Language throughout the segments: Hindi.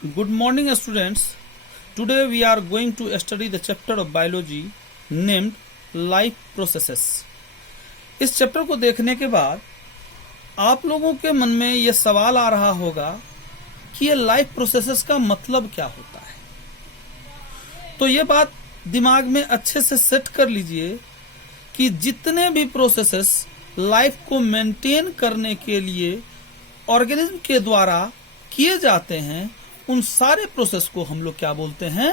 Good morning, students. Today we are going to study the chapter of biology named life processes. इस चैप्टर को देखने के बाद आप लोगों के मन में यह सवाल आ रहा होगा कि ये लाइफ प्रोसेसेस का मतलब क्या होता है। तो ये बात दिमाग में अच्छे से सेट कर लीजिए कि जितने भी प्रोसेसेस लाइफ को मेंटेन करने के लिए ऑर्गेनिज्म के द्वारा किए जाते हैं, उन सारे प्रोसेस को हम लोग क्या बोलते हैं?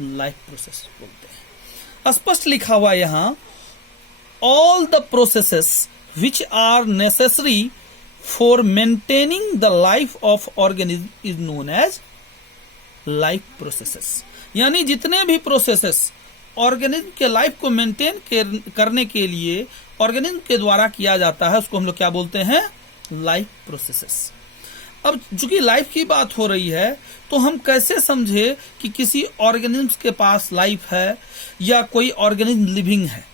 लाइफ प्रोसेस बोलते हैं। स्पष्ट लिखा हुआ यहां, all the processes which are necessary for maintaining the life of organism is known as life processes. यानी जितने भी प्रोसेसेस ऑर्गेनिज्म के लाइफ को मेंटेन करने के लिए ऑर्गेनिज्म के द्वारा किया जाता है, उसको हम लोग क्या बोलते हैं? Life processes. अब चूंकि लाइफ की बात हो रही है, तो हम कैसे समझे कि किसी ऑर्गेनिज्म के पास लाइफ है या कोई ऑर्गेनिज्म लिविंग है?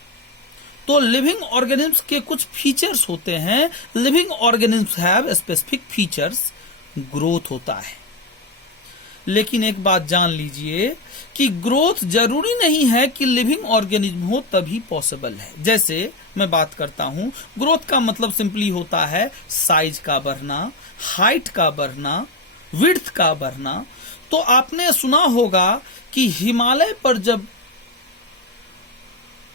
तो लिविंग ऑर्गेनिज्म्स के कुछ फीचर्स होते हैं। Living organisms have specific features. Growth होता है, लेकिन एक बात जान लीजिए कि ग्रोथ जरूरी नहीं है कि लिविंग ऑर्गेनिज्म हो तभी पॉसिबल है। जैसे मैं बात करता हूं, ग्रोथ का मतलब सिंपली होता है साइज का बढ़ना, हाइट का बढ़ना, विड्थ का बढ़ना। तो आपने सुना होगा कि हिमालय पर जब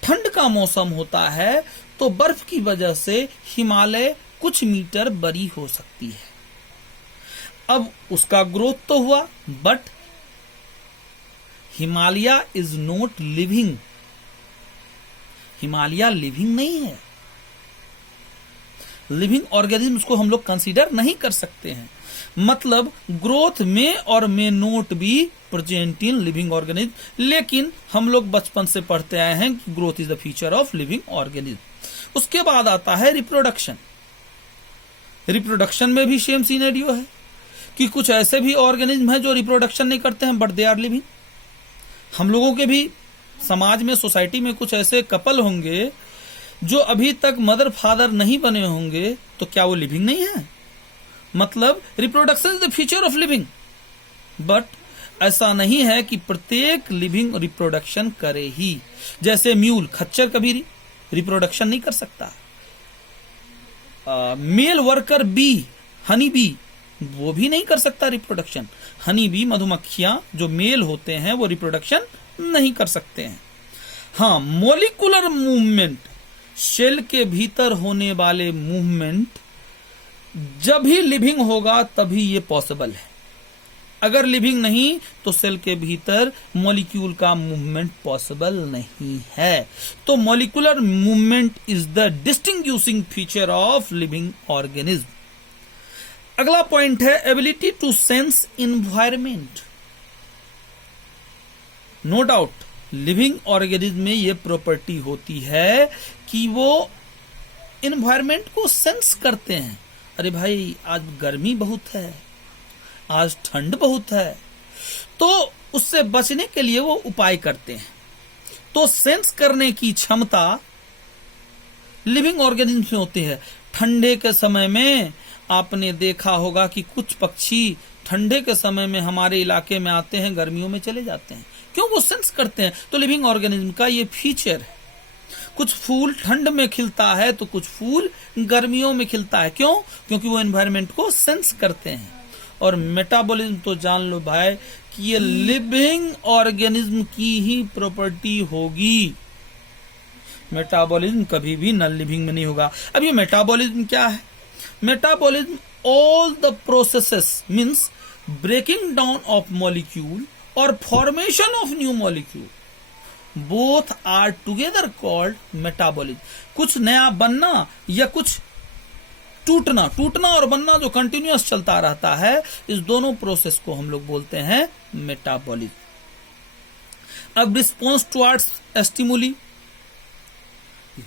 ठंड का मौसम होता है तो बर्फ की वजह से हिमालय कुछ मीटर बड़ी हो सकती है। अब उसका ग्रोथ तो हुआ, but Himalaya is not living. Himalaya living नहीं है। लिविंग ऑर्गेनिज्म को हम लोग कंसीडर नहीं कर सकते हैं। मतलब ग्रोथ में और may not be present in living organism, लेकिन हम लोग बचपन से पढ़ते आए हैं कि growth is the feature of living organism. उसके बाद आता है रिप्रोडक्शन। रिप्रोडक्शन में भी सेम सिनेरियो है कि कुछ ऐसे भी ऑर्गेनिज्म हैं जो रिप्रोडक्शन नहीं करते हैं, बट दे आर लिविंग। हम लोगों के भी समाज में, सोसाइटी में कुछ ऐसे कपल होंगे जो अभी तक मदर फादर नहीं बने होंगे, तो क्या वो लिविंग नहीं है? मतलब reproduction is the future of living, but ऐसा नहीं है कि प्रत्येक लिविंग रिप्रोडक्शन करे ही। जैसे म्यूल, खच्चर कभी रिप्रोडक्शन नहीं कर सकता। Male worker bee, honey bee, वो भी नहीं कर सकता रिप्रोडक्शन। हनी बी, मधुमक्खियां जो मेल होते हैं, वो रिप्रोडक्शन नहीं कर सकते हैं। हाँ, मोलिकुलर मूवमेंट, सेल के भीतर होने वाले मूवमेंट जब भी लिविंग होगा तभी ये पॉसिबल है। अगर लिविंग नहीं तो सेल के भीतर मॉलिक्यूल का मूवमेंट पॉसिबल नहीं है। तो molecular movement is the distinguishing feature of living organism. अगला पॉइंट है ability to sense environment. No doubt living organism में यह प्रॉपर्टी होती है कि वो इन्वायरमेंट को सेंस करते हैं। अरे भाई, आज गर्मी बहुत है, आज ठंड बहुत है, तो उससे बचने के लिए वो उपाय करते हैं। तो सेंस करने की क्षमता लिविंग ऑर्गेनिज्म में होती है। ठंडे के समय में आपने देखा होगा कि कुछ पक्षी ठंडे के समय में हमारे इलाके में आते हैं, गर्मियों में चले जाते हैं। क्यों? वो सेंस करते हैं। तो लिविंग ऑर्गेनिज्म का ये फीचर है। कुछ फूल ठंड में खिलता है तो कुछ फूल गर्मियों में खिलता है। क्यों? क्योंकि वो एनवायरनमेंट को सेंस करते हैं। और मेटाबॉलिज्म तो जान लो भाई कि ये लिविंग ऑर्गेनिज्म की ही प्रॉपर्टी होगी। मेटाबॉलिज्म कभी भी नॉन लिविंग में नहीं होगा। अब ये मेटाबॉलिज्म क्या है? Metabolism all the processes means breaking down of molecule और formation of new molecule, both are together called metabolism. कुछ नया बनना या कुछ टूटना और बनना जो कंटिन्यूअस चलता रहता है, इस दोनों प्रोसेस को हम लोग बोलते हैं मेटाबॉलिज्म। अब response towards stimuli,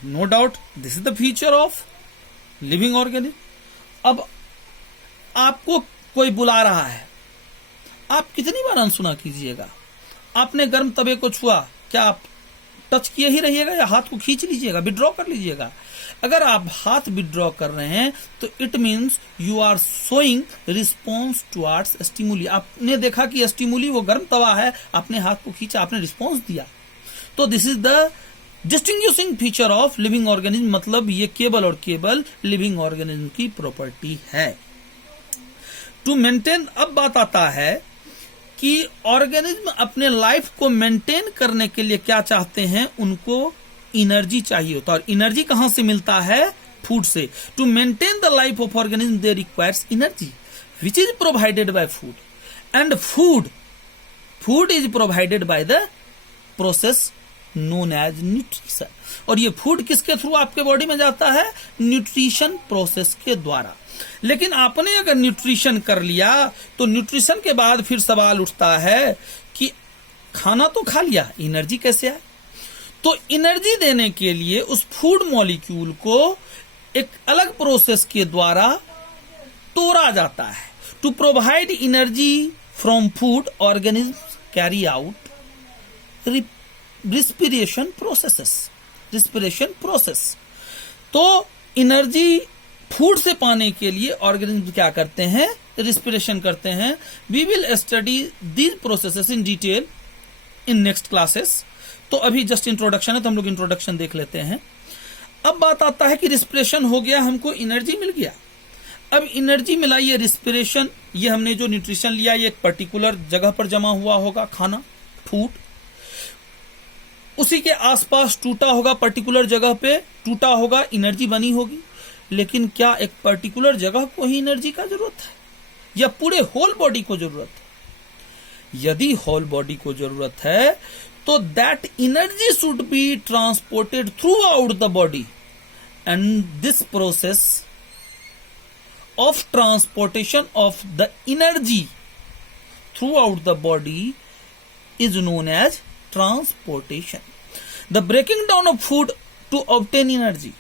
no doubt this is the feature of living organism. अब आपको कोई बुला रहा है, आप कितनी बार अनसुना कीजिएगा? आपने गर्म तवे को छुआ, क्या आप टच किए ही रहिएगा या हाथ को खींच लीजिएगा, विड्रॉ कर लीजिएगा। अगर आप हाथ विड्रॉ कर रहे हैं तो it means you are showing response towards stimuli. आपने देखा कि स्टिमुली वो गर्म तवा है, आपने हाथ को खींचा, आपने रिस्पॉन्स दिया। तो this is the distinguishing feature of living organism, मतलब ये केवल और केवल लिविंग ऑर्गेनिज्म की प्रॉपर्टी है। टू मेंटेन, अब बात आता है कि ऑर्गेनिज्म अपने लाइफ को मेंटेन करने के लिए क्या चाहते हैं, उनको एनर्जी चाहिए होता है। और एनर्जी कहां से मिलता है? फूड से। To maintain the life of organism they requires energy which is provided by food, and food is provided by the process known as nutrition. और ये फूड किसके थ्रू आपके बॉडी में जाता है? न्यूट्रिशन प्रोसेस के द्वारा। लेकिन आपने अगर न्यूट्रिशन कर लिया तो न्यूट्रिशन के बाद फिर सवाल उठता है कि खाना तो खा लिया, एनर्जी कैसे आए? तो एनर्जी देने के लिए उस फूड मॉलिक्यूल को एक अलग प्रोसेस के द्वारा तोड़ा जाता है। To provide energy from food organism carry out respiration process. तो एनर्जी फूड से पाने के लिए ऑर्गेनिज्म क्या करते हैं? रिस्पिरेशन करते हैं। We will study these processes in detail in next classes. तो अभी जस्ट इंट्रोडक्शन है, तो हम लोग इंट्रोडक्शन देख लेते हैं। अब बात आता है कि रिस्पिरेशन हो गया, हमको एनर्जी मिल गया। अब एनर्जी मिला, ये रिस्पिरेशन, ये हमने जो न्यूट्रिशन लिया ये एक पर्टिकुलर जगह पर जमा हुआ होगा, खाना, फूड, उसी के आसपास टूटा होगा, पर्टिकुलर जगह पे टूटा होगा, एनर्जी बनी होगी। लेकिन क्या एक पर्टिकुलर जगह को ही एनर्जी का जरूरत है या पूरे होल बॉडी को जरूरत है? यदि होल बॉडी को जरूरत है तो that energy should be transported through out the body, and this process of transportation of the energy through out the body is known as transportation. The breaking down of food to obtain energy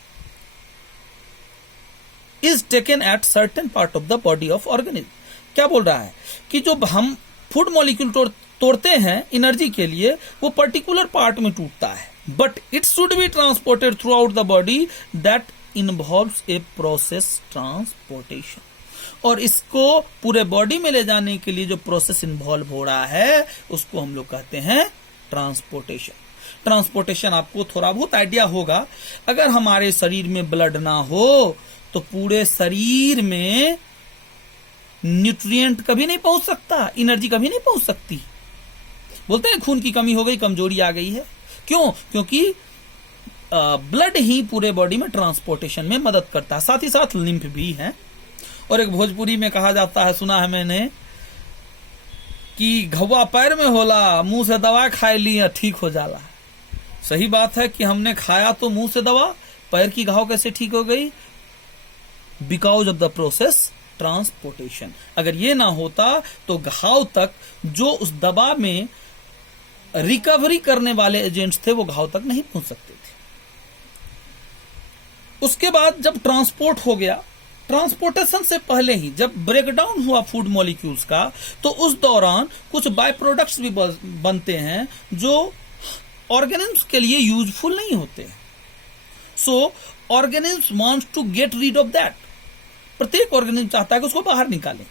is taken at certain part of the body of organism. क्या बोल रहा है कि जो हम फूड मॉलिक्यूल तोड़ते हैं एनर्जी के लिए, वो पर्टिकुलर पार्ट में टूटता है, but it should be transported through out the body that involves a process transportation. और इसको पूरे बॉडी में ले जाने के लिए जो प्रोसेस इन्वॉल्व हो रहा है उसको हम लोग कहते हैं ट्रांसपोर्टेशन। ट्रांसपोर्टेशन आपको थोड़ा बहुत आइडिया होगा। अगर हमारे शरीर में ब्लड ना हो तो पूरे शरीर में न्यूट्रिएंट कभी नहीं पहुंच सकता, एनर्जी कभी नहीं पहुंच सकती। बोलते हैं खून की कमी हो गई, कमजोरी आ गई है। क्यों? क्योंकि ब्लड ही पूरे बॉडी में ट्रांसपोर्टेशन में मदद करता है, साथ ही साथ लिम्फ भी है। और एक भोजपुरी में कहा जाता है, सुना है मैंने, कि घवा पैर में होला, मुंह से दवा खाए लिया ठीक हो जाला। सही बात है कि हमने खाया तो मुंह से दवा, पैर की घाव कैसे ठीक हो गई? Because of the process transportation. अगर ये ना होता तो घाव तक जो उस दवा में रिकवरी करने वाले एजेंट्स थे वो घाव तक नहीं पहुंच सकते थे। उसके बाद जब ट्रांसपोर्ट हो गया, ट्रांसपोर्टेशन से पहले ही जब ब्रेकडाउन हुआ फूड मॉलिक्यूल्स का, तो उस दौरान कुछ बाय प्रोडक्ट्स भी बनते हैं जो ऑर्गेनिज्म्स के लिए यूजफुल नहीं होते। So organisms wants to get rid of that. प्रत्येक ऑर्गेनिज्म चाहता है कि उसको बाहर निकालें,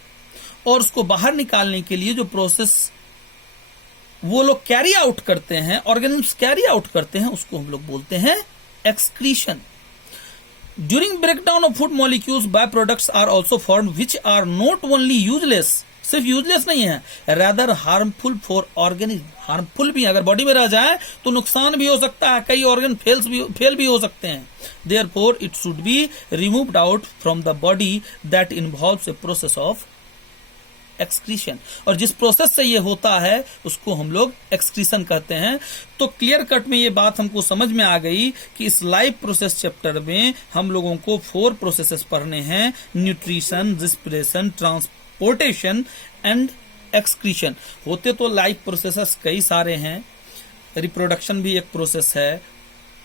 और उसको बाहर निकालने के लिए जो प्रोसेस वो लोग कैरी आउट करते हैं, ऑर्गेनिज्म्स कैरी आउट करते हैं, उसको हम लोग बोलते हैं excretion. During breakdown of food molecules, byproducts are also formed which are not only useless, सिर्फ यूजलेस नहीं है, rather harmful for organism। Harmful भी, अगर बॉडी में रह जाए तो नुकसान भी हो सकता है, कई ऑर्गन फेल भी हो सकते हैं। Therefore, it should be removed out from the body that involves a process of excretion. और जिस प्रोसेस से ये होता है उसको हम लोग एक्सक्रीशन कहते हैं। तो क्लियर कट में ये बात हमको समझ में आ गई कि इस लाइफ प्रोसेस चैप्टर में हम लोगों को 4 प्रोसेसेस पढ़ने हैं: nutrition, respiration, transportation and excretion. होते तो लाइफ प्रोसेसेस कई सारे हैं। रिप्रोडक्शन भी एक प्रोसेस है,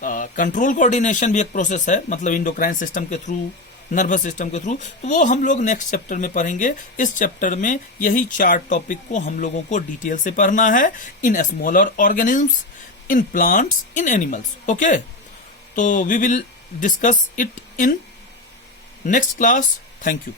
कंट्रोल कोऑर्डिनेशन भी एक प्रोसेस है, मतलब इंडोक्राइन सिस्टम के थ्रू, नर्वस सिस्टम के थ्रू। तो वो हम लोग नेक्स्ट चैप्टर में पढ़ेंगे। इस चैप्टर में यही 4 टॉपिक को हम लोगों को डिटेल से पढ़ना है। In smaller organisms, in plants, in animals. Okay, so we will discuss it in next class. Thank you.